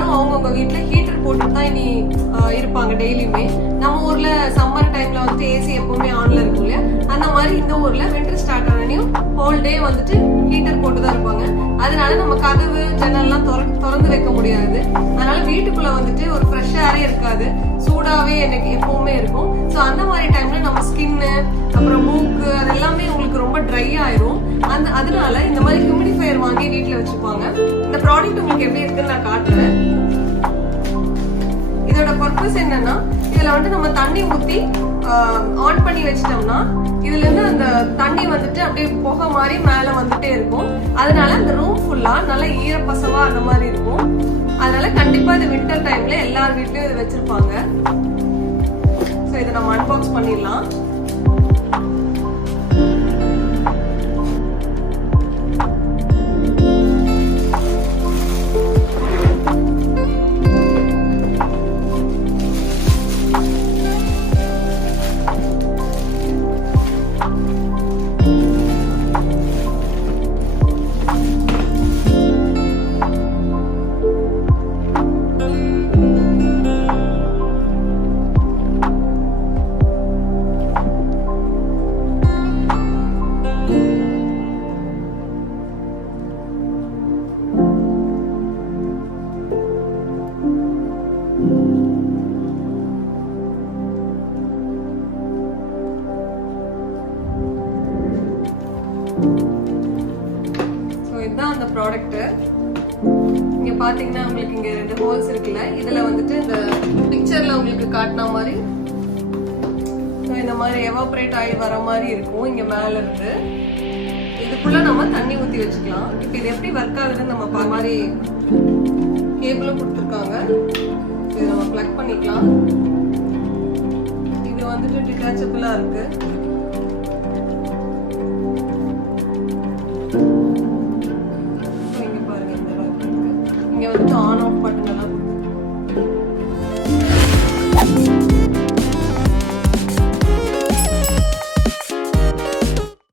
எல்லாரும் அவங்கவுங்க வீட்டுல ஹீட்டர் போட்டு தான் இனி இருப்பாங்க டெய்லியுமே. நம்ம ஊர்ல சம்மர் டைம்ல வந்துட்டு ஏசி எப்பவுமே ஆன்ல இருக்கும் இல்லையா, அந்த மாதிரி இந்த ஊர்ல வின்டர் ஸ்டார்ட் ஆனனையும் ஹோல் டே வந்துட்டு ஹீட்டர் போட்டுதான் இருப்பாங்க. அதனால நம்ம கதவு ஜன்னல்லாம் திறந்து வைக்க முடியாது. அதனால வீட்டுக்குள்ள வந்துட்டு ஒரு ஃப்ரெஷ் ஏரே இருக்காது, சூடாவே எனக்கு எப்பவுமே இருக்கும். சோ அந்த மாதிரி டைம்ல நம்ம ஸ்கின்னு அப்புறம் மூக்கு அது எல்லாமே உங்களுக்கு ரொம்ப ட்ரை ஆயிரும். அதனால இந்த மாதிரி ஹியூமிடிஃபையர் வாங்கி வீட்டுல வச்சுப்பாங்க. இந்த ப்ராடக்ட் உங்களுக்கு எப்படி இருக்குன்னு நான் காட்டுறேன். இதோட பர்பஸ் என்னன்னா, இதுல வந்து நம்ம தண்ணி ஊத்தி ஆன் பண்ணி வச்சிட்டோம்னா இதுல இருந்து அந்த தண்ணி வந்துட்டு அப்படியே புகை மாதிரி மேல வந்துட்டே இருக்கும். அதனால அந்த ரூம் ஃபுல்லா நல்லா ஈரப்பசவா அந்த மாதிரி இருக்கும். அதனால கண்டிப்பா இது வின்டர் டைம்ல எல்லார் வீட்லயும் இது வச்சிருப்பாங்க. சோ இதை நம்ம அன்பாக்ஸ் பண்ணிடலாம். இதுதான் அந்த ப்ராடக்ட். இங்க பாத்தீங்கன்னா உங்களுக்கு இங்க 2 ஹோல்ஸ் இருக்குல்ல, இதுல வந்துட்டு இந்த பிக்சர்ல உங்களுக்கு காட்டின மாதிரி இந்த மாதிரி எவாபரேட் ஆகி வர மாதிரி இருக்கும். இங்க மேல இருந்து இதுக்குள்ள நம்ம தண்ணி ஊத்தி வச்சுக்கலாம். இப்ப இது எப்படி ஒர்க் ஆகுதுன்னு நம்ம மாதிரி கேபிளும் கொடுத்துருக்காங்க. இதை நம்ம பிளக் பண்ணிக்கலாம். இது வந்துட்டு டிட்டாச்சபிளா இருக்கு. இங்க வந்துட்டு ஆன் ஆஃப் பட்டன்